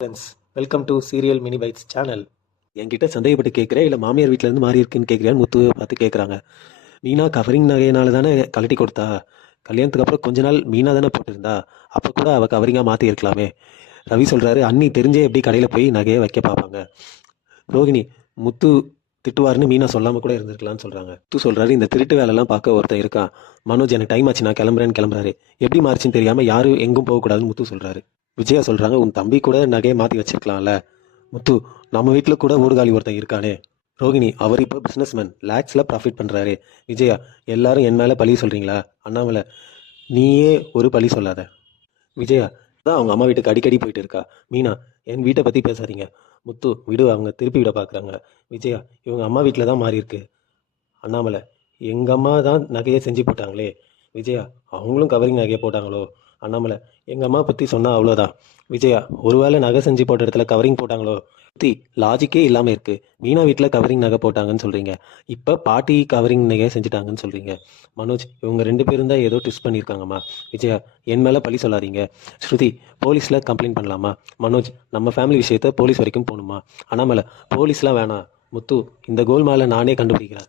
Friends, welcome to serial mini bites channel. என்கிட்ட சந்தேகப்பட்டு கேட்குறேன், இல்லை மாமியார் வீட்டிலேருந்து மாறி இருக்குன்னு கேட்குறியான்னு முத்துவை பார்த்து கேட்குறாங்க. மீனா கவரிங் நகையினால தானே கழட்டி கொடுத்தா. கல்யாணத்துக்கு அப்புறம் கொஞ்ச நாள் மீனா தானே போட்டிருந்தா. அப்போ கூட அவள் கவரிங்காக மாற்றி இருக்கலாமே. ரவி சொல்கிறாரு, அண்ணி தெரிஞ்சே எப்படி கடையில் போய் நகையை வைக்க பார்ப்பாங்க. ரோகிணி, முத்து திட்டுவாருன்னு மீனா சொல்லாமல் கூட இருந்திருக்கலாம்னு சொல்கிறாங்க. முத்து சொல்கிறாரு, இந்த திருட்டு வேலைலாம் பார்க்க ஒருத்தன் இருக்கான். மனோஜ், எனக்கு டைம் ஆச்சு, நான் கிளம்புறேன்னு கிளம்புறாரு. எப்படி மாறிச்சுன்னு தெரியாமல் யாரும் எங்கும் போகக்கூடாதுன்னு முத்து சொல்கிறாரு. விஜயா சொல்கிறாங்க, உன் தம்பி கூட நகையை மாற்றி வச்சிருக்கலாம்ல. முத்து, நம்ம வீட்டில் கூட ஓடுகாலி ஒருத்தன் இருக்கானே. ரோகிணி, அவர் இப்போ பிஸ்னஸ்மேன், லேக்ஸில் ப்ராஃபிட் பண்ணுறாரு. விஜயா, எல்லாரும் என் மேலே பழி சொல்கிறீங்களா? அண்ணாமலை, நீயே ஒரு பழி சொல்லாத. விஜயா, தான் அவங்க அம்மா வீட்டுக்கு அடிக்கடி போயிட்டு இருக்கா. மீனா, என் வீட்டை பற்றி பேசாதீங்க. முத்து, விடு, அவங்க திருப்பி விட பார்க்குறாங்க. விஜயா, இவங்க அம்மா வீட்டில் தான் மாறி இருக்கு. அண்ணாமலை, எங்கள் அம்மா தான் நகையை செஞ்சு போட்டாங்களே. விஜயா, அவங்களும் கவரிங் நகையை போட்டாங்களோ? அண்ணாமலை, எங்கள் அம்மா பற்றி சொன்னால் அவ்வளோதான். விஜயா, ஒருவேளை நகை செஞ்சு போட்ட இடத்துல கவரிங் போட்டாங்களோ? பற்றி லாஜிக்கே இல்லாமல் இருக்குது. மீனா வீட்டில் கவரிங் நகை போட்டாங்கன்னு சொல்கிறீங்க, இப்போ பாட்டி கவரிங் நகையை செஞ்சுட்டாங்கன்னு சொல்கிறீங்க. மனோஜ், இவங்க 2 பேரும் தான் ஏதோ ட்விஸ்ட் பண்ணியிருக்காங்கம்மா. விஜயா, என் மேலே பழி சொல்லாதீங்க. ஸ்ருதி, போலீஸில் கம்ப்ளைண்ட் பண்ணலாமா? மனோஜ், நம்ம ஃபேமிலி விஷயத்த போலீஸ் வரைக்கும் போகணுமா? அண்ணாமலை, போலீஸ்லாம் வேணாம். முத்து, இந்த கோல்மாலை நானே கண்டுபிடிக்கிறேன்.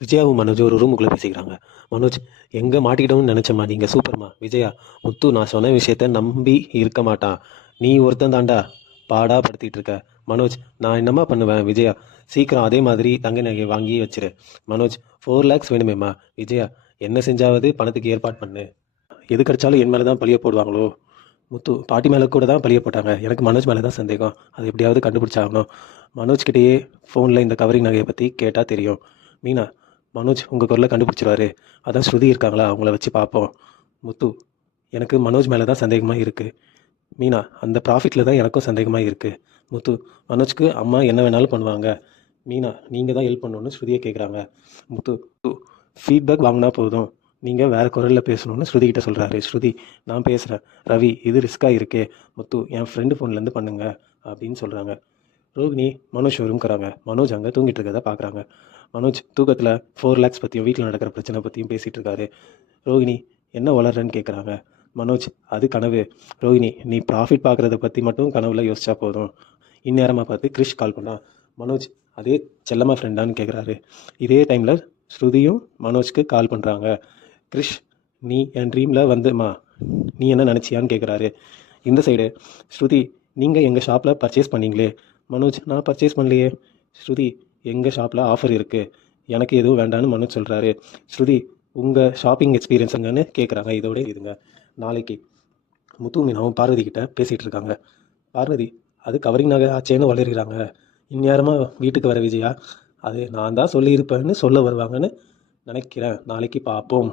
விஜயாவும் மனோஜ் ஒரு ரூமுக்குள்ளே பேசிக்கிறாங்க. மனோஜ், எங்கே மாட்டிக்கிட்டோம்னு நினச்சம்மா, நீங்கள் சூப்பர்மா. விஜயா, முத்து நான் சொன்ன விஷயத்த நம்பி இருக்க மாட்டான். நீ ஒருத்தன் தாண்டா பாடா படுத்திட்டு இருக்க. மனோஜ், நான் என்னம்மா பண்ணுவேன்? விஜயா, சீக்கிரம் அதே மாதிரி தங்க நகை வாங்கி வச்சிரு. மனோஜ், 4 lakhs வேணுமேம்மா. விஜயா, என்ன செஞ்சாவது பணத்துக்கு ஏற்பாடு பண்ணு. எது கிடைச்சாலும் என் மேலே தான் பழிய போடுவாங்களோ? முத்து, பாட்டி மேலே கூட தான் பழிய போட்டாங்க. எனக்கு மனோஜ் மேலே தான் சந்தேகம். அது எப்படியாவது கண்டுபிடிச்சாகணும். மனோஜ்கிட்டயே ஃபோனில் இந்த கவரிங் நகையை பற்றி கேட்டால் தெரியும். மீனா, மனோஜ் உங்கள் குரலை கண்டுபிடிச்சிருவாரு. அதான் ஸ்ருதி இருக்காங்களா, அவங்கள வச்சு பார்ப்போம். முத்து, எனக்கு மனோஜ் மேலே தான் சந்தேகமாக இருக்குது. மீனா, அந்த ப்ராஃபிட்டில் தான் எனக்கும் சந்தேகமாக இருக்குது. முத்து, மனோஜ்க்கு அம்மா என்ன வேணாலும் பண்ணுவாங்க. மீனா, நீங்கள் தான் ஹெல்ப் பண்ணணும்னு ஸ்ருதியை கேட்குறாங்க. முத்து, ஃபீட்பேக் வாங்கினா போதும், நீங்கள் வேறு குரலில் பேசணும்னு ஸ்ருதிகிட்ட சொல்கிறாரு. ஸ்ருதி, நான் பேசுகிறேன். ரவி, இது ரிஸ்க்காக இருக்கே. முத்து, என் ஃப்ரெண்டு ஃபோன்லேருந்து பண்ணுங்க அப்படின்னு சொல்கிறாங்க. ரோகிணி, மனோஜ் ஷோரூம்க்கிறாங்க. மனோஜ் அங்கே தூங்கிட்டு இருக்கிறத பார்க்குறாங்க. மனோஜ் தூக்கத்தில் 4 lakhs பற்றியும் வீட்டில் நடக்கிற பிரச்சனை பற்றியும் பேசிகிட்டு இருக்காரு. ரோகிணி, என்ன வளர்றன்னு கேட்குறாங்க. மனோஜ், அது கனவு. ரோகிணி, நீ ப்ராஃபிட் பார்க்குறத பற்றி மட்டும் கனவுல யோசிச்சா போதும். இந்நேரமாக பார்த்து கிரிஷ் கால் பண்ணா. மனோஜ், அதே செல்லம்மா ஃப்ரெண்டான்னு கேட்குறாரு. இதே டைமில் ஸ்ருதியும் மனோஜ்க்கு கால் பண்ணுறாங்க. கிரிஷ், நீ என் ட்ரீமில் வந்துமா, நீ என்ன நினச்சியான்னு கேட்குறாரு. இந்த சைடு ஸ்ருதி, நீங்கள் எங்கள் ஷாப்பில் பர்ச்சேஸ் பண்ணீங்களே. மனோஜ், நான் பர்ச்சேஸ் பண்ணலையே. ஸ்ருதி, எங்கள் ஷாப்பில் ஆஃபர் இருக்குது, எனக்கு எதுவும் வேண்டான்னு மனோஜ் சொல்கிறாரு. ஸ்ருதி, உங்கள் ஷாப்பிங் எக்ஸ்பீரியன்ஸ் எங்கன்னு கேட்குறாங்க. இதோட இதுங்க நாளைக்கு முத்து மீனாவும் பார்வதி கிட்ட பேசிகிட்டு இருக்காங்க. பார்வதி, அது கவரிங் நகை ஆச்சேன்னு வளர்கிறாங்க. இந்நேரமாக வீட்டுக்கு வர விஜயா, அது நான் தான் சொல்லியிருப்பேன்னு சொல்ல வருவாங்கன்னு நினைக்கிறேன். நாளைக்கு பார்ப்போம்.